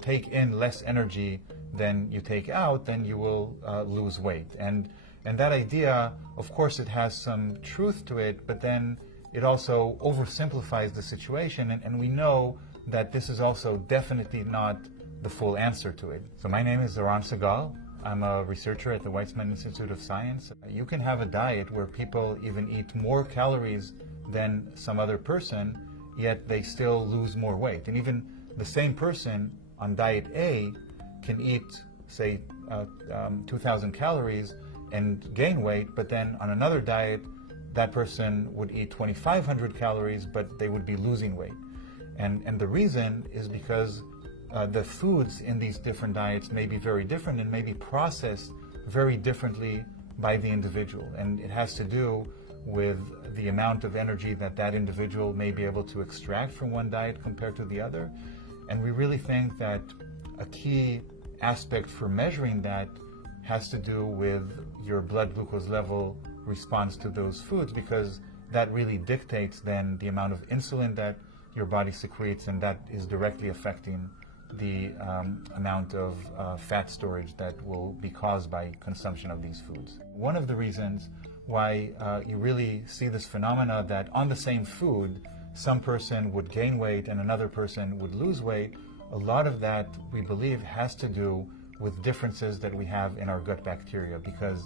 take in less energy than you take out, then you will lose weight. And that idea, of course, it has some truth to it, but then it also oversimplifies the situation, and we know that this is also definitely not the full answer to it. So my name is Eran Segal. I'm a researcher at the Weizmann Institute of Science. You can have a diet where people even eat more calories than some other person, yet they still lose more weight. And even the same person on diet A can eat, say, 2,000 calories and gain weight, but then on another diet, that person would eat 2,500 calories, but they would be losing weight. And the reason is because the foods in these different diets may be very different and may be processed very differently by the individual. And it has to do with the amount of energy that that individual may be able to extract from one diet compared to the other. And we really think that a key aspect for measuring that has to do with your blood glucose level response to those foods, because that really dictates then the amount of insulin that your body secretes, and that is directly affecting the amount of fat storage that will be caused by consumption of these foods. One of the reasons why you really see this phenomena that on the same food, some person would gain weight and another person would lose weight, a lot of that, we believe, has to do with differences that we have in our gut bacteria, because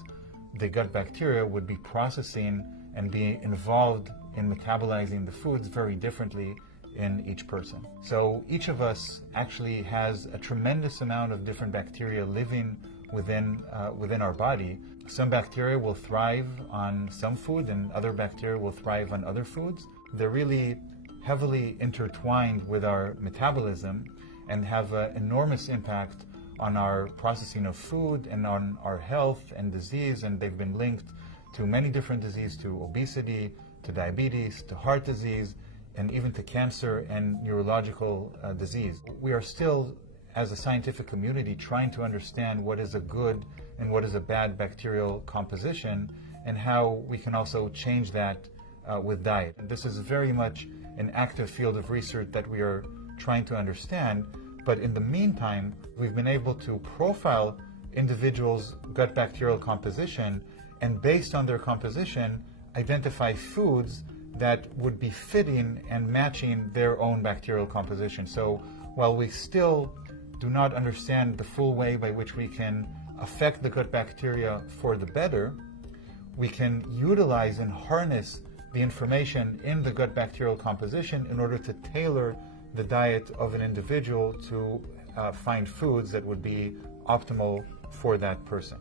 the gut bacteria would be processing and be involved in metabolizing the foods very differently in each person. So each of us actually has a tremendous amount of different bacteria living within our body. Some bacteria will thrive on some food and other bacteria will thrive on other foods. They're really heavily intertwined with our metabolism and have an enormous impact on our processing of food and on our health and disease, and they've been linked to many different diseases, to obesity, to diabetes, to heart disease, and even to cancer and neurological disease. We are still, as a scientific community, trying to understand what is a good and what is a bad bacterial composition, and how we can also change that with diet. And this is very much an active field of research that we are trying to understand. But in the meantime, we've been able to profile individuals' gut bacterial composition, and based on their composition, identify foods that would be fitting and matching their own bacterial composition. So while we still do not understand the full way by which we can affect the gut bacteria for the better, we can utilize and harness the information in the gut bacterial composition in order to tailor the diet of an individual to find foods that would be optimal for that person.